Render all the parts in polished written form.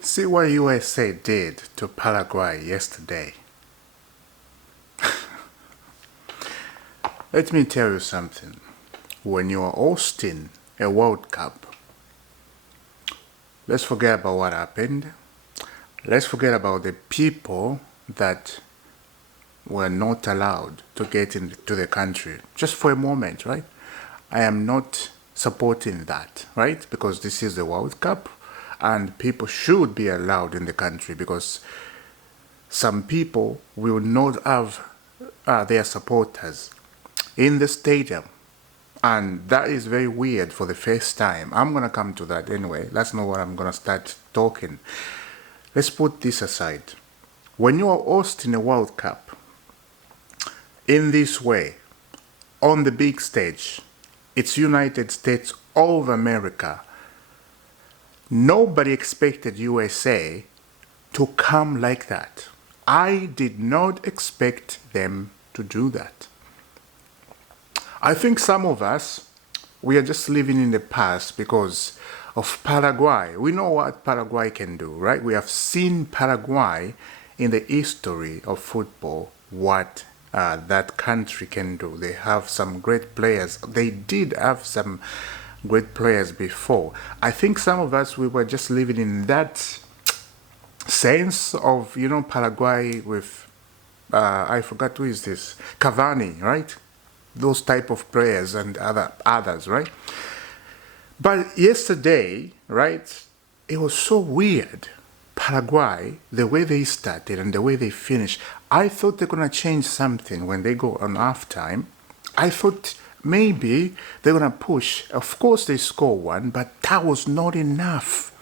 See what USA did to Paraguay yesterday. Let me tell you something. When you are hosting a World Cup, let's forget about what happened. Let's forget about the people that were not allowed to get into the country. Just for a moment, right? I am not supporting that, right? Because this is the World Cup and people should be allowed in the country because some people will not have their supporters in the stadium. And that is very weird for the first time. I'm going to come to that anyway. That's not what I'm going to start talking. Let's put this aside. When you are hosting a World Cup in this way, on the big stage, it's United States of America. Nobody expected USA to come like that. I did not expect them to do that. I think some of us, we are just living in the past because of Paraguay. We know what Paraguay can do, right? We have seen Paraguay in the history of football, what that country can do. They have some great players. They did have some great players before. I think some of us, we were just living in that sense of, Paraguay with, I forgot who is this, Cavani, right? Those type of players and others, right? But yesterday, right, it was so weird. Paraguay, the way they started and the way they finished, I thought they're going to change something when they go on halftime. I thought maybe they're going to push. Of course, they score one, but that was not enough.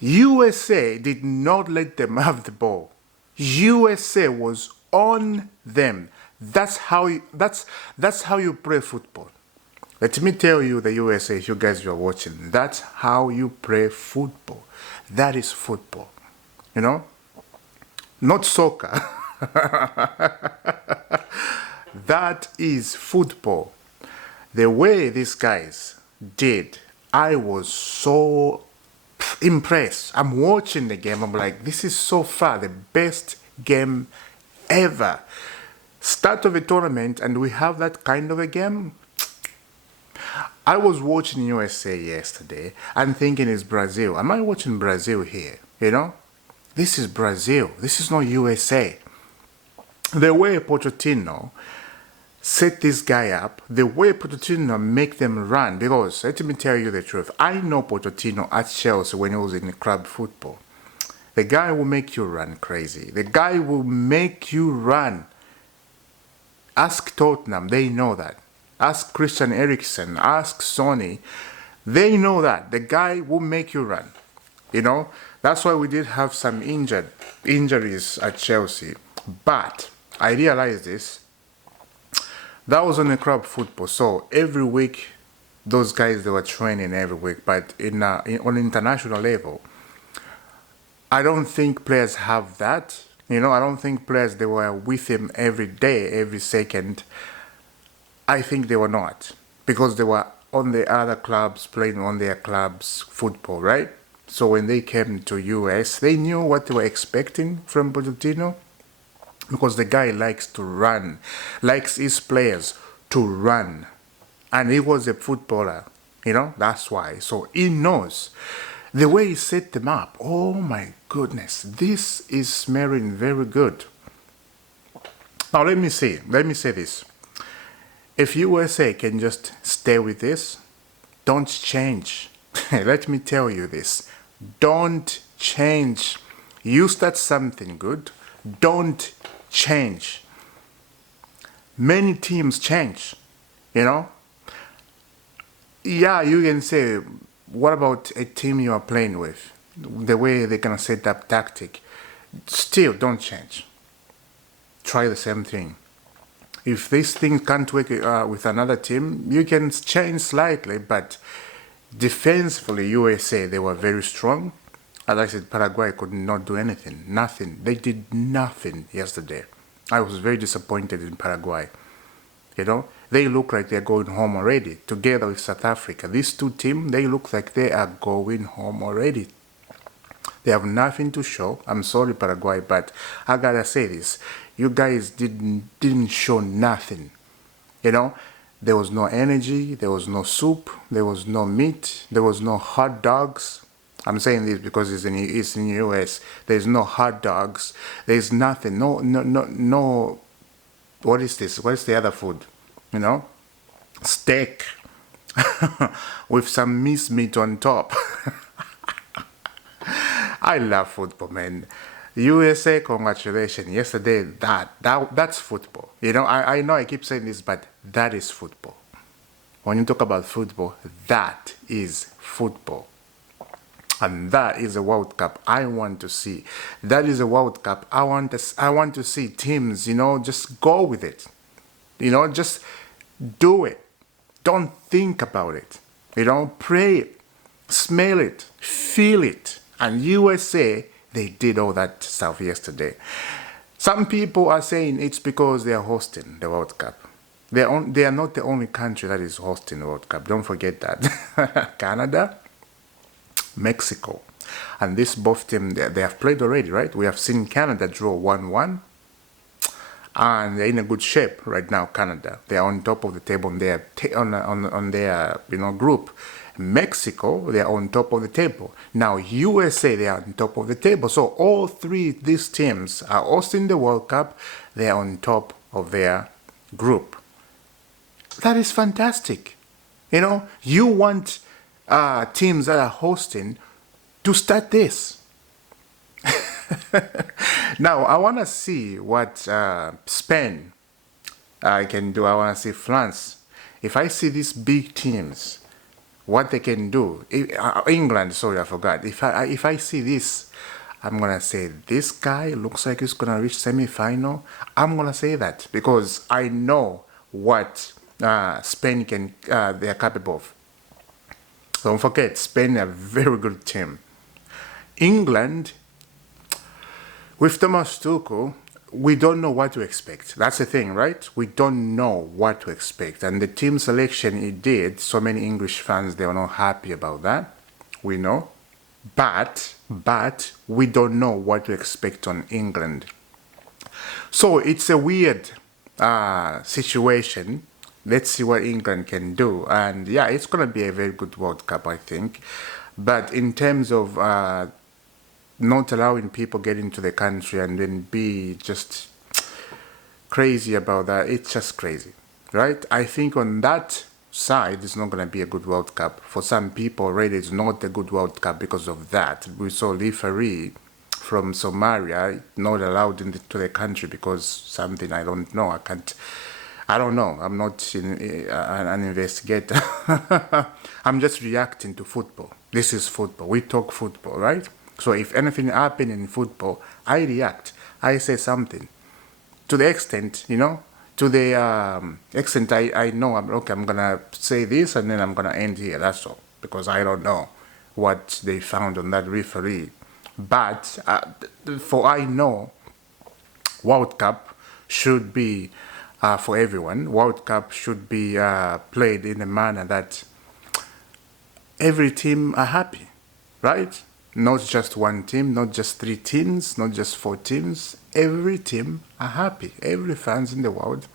USA did not let them have the ball. USA was on them. That's how you play football. Let me tell you, the USA, if you guys are watching, that's how you play football. That is football. Not soccer. That is football. The way these guys did, I was so impressed. I'm watching the game. I'm like, this is so far the best game ever. Start of a tournament and we have that kind of a game. I was watching USA yesterday and thinking it's Brazil. Am I watching Brazil here? This is Brazil. This is not USA. The way Pochettino set this guy up, the way Pochettino make them run, because let me tell you the truth. I know Pochettino at Chelsea when he was in club football. The guy will make you run crazy. The guy will make you run. Ask Tottenham, they know that. Ask Christian Eriksen, ask Sonny. They know that. The guy will make you run. That's why we did have some injuries at Chelsea. But I realized this. That was on a club football. So every week, those guys, they were training every week. But on international level, I don't think players have that. I don't think players, they were with him every day, every second. I think they were not. Because they were on the other clubs, playing on their clubs football, right? So when they came to US, they knew what they were expecting from Pochettino. Because the guy likes to run, likes his players to run. And he was a footballer, that's why. So he knows. The way he set them up, oh my goodness, this is smelling very good. Now let me say this. If USA can just stay with this, don't change. Let me tell you this. Don't change. You start something good, don't change. Many teams change, Yeah, you can say, what about a team you are playing with? The way they're going to set up tactic. Still, don't change. Try the same thing. If this thing can't work with another team, you can change slightly, but defensively, USA, they were very strong. As I said, Paraguay could not do anything. Nothing. They did nothing yesterday. I was very disappointed in Paraguay. They look like they're going home already, together with South Africa. These two teams, they look like they are going home already. They have nothing to show. I'm sorry, Paraguay, but I gotta say this. You guys didn't show nothing. You know, there was no energy, there was no soup, there was no meat, there was no hot dogs. I'm saying this because it's in the US. There's no hot dogs. There's nothing. No. What is this? What is the other food? You know, steak with some minced meat on top. I love football, man. USA, congratulations. Yesterday, that's football. You know, I know I keep saying this, but that is football. When you talk about football, that is football. And that is a World Cup I want to see. That is a World Cup I want to see teams, you know, just go with it. You know, just do it. Don't think about it. You know, pray it, smell it, feel it. And USA, they did all that stuff yesterday. Some people are saying it's because they are hosting the World Cup. They are not the only country that is hosting the World Cup. Don't forget that. Canada, Mexico. And this both teams, they have played already, right? We have seen Canada draw 1-1. And they're in a good shape right now, Canada. They are on top of the table on their, group. Mexico, they are on top of the table. Now, USA, they are on top of the table. So all three these teams are hosting the World Cup. They are on top of their group. That is fantastic. You know, you want teams that are hosting to start this. Now, I want to see what Spain can do. I want to see France. If I see these big teams, what they can do. England, sorry, I forgot. If I see this, I'm going to say, this guy looks like he's going to reach semi-final. I'm going to say that because I know what Spain they are capable of. Don't forget, Spain are a very good team. England, with Thomas Tuchel, we don't know what to expect. That's the thing, right? We don't know what to expect. And the team selection he did, so many English fans, they were not happy about that. We know. But we don't know what to expect on England. So it's a weird situation. Let's see what England can do. And yeah, it's going to be a very good World Cup, I think. But in terms of not allowing people get into the country and then be just crazy about that, it's just crazy, right? I think on that side, it's not going to be a good World Cup. For some people, already it's not a good World Cup because of that. We saw referee from Somalia not allowed into the country because something I don't know. I don't know. I'm not an investigator. I'm just reacting to football. This is football. We talk football, right? So if anything happens in football, I react. I say something. To the extent, to the extent I know, I'm going to say this and then I'm going to end here. That's all. Because I don't know what they found on that referee. But for I know, World Cup should be for everyone. World Cup should be played in a manner that every team are happy, right? Not just one team, not just 3 teams, not just 4 teams. Every team are happy. Every fans in the world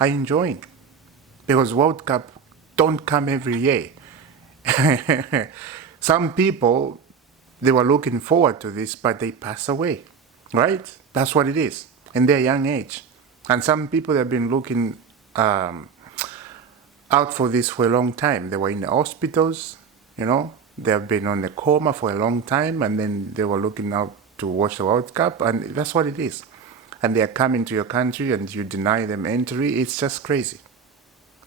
are enjoying. Because World Cup don't come every year. Some people, they were looking forward to this, but they pass away, right? That's what it is, in their young age. And some people have been looking out for this for a long time. They were in the hospitals, They have been on a coma for a long time, and then they were looking out to watch the World Cup, and that's what it is. And they are coming to your country, and you deny them entry. It's just crazy.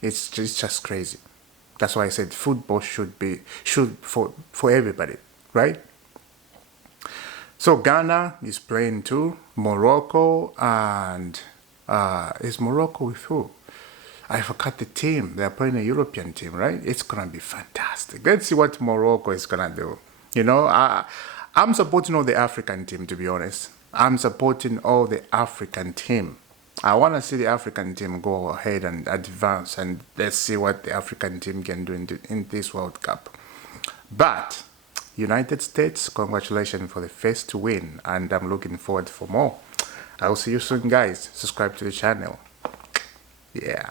It's just crazy. That's why I said football should for everybody, right? So Ghana is playing too. Morocco and is Morocco with who? I forgot the team. They're playing a European team, right? It's going to be fantastic. Let's see what Morocco is going to do. I'm supporting all the African team, to be honest. I'm supporting all the African team. I want to see the African team go ahead and advance, and let's see what the African team can do in this World Cup. But United States, congratulations for the first win, and I'm looking forward for more. I'll see you soon, guys. Subscribe to the channel. Yeah.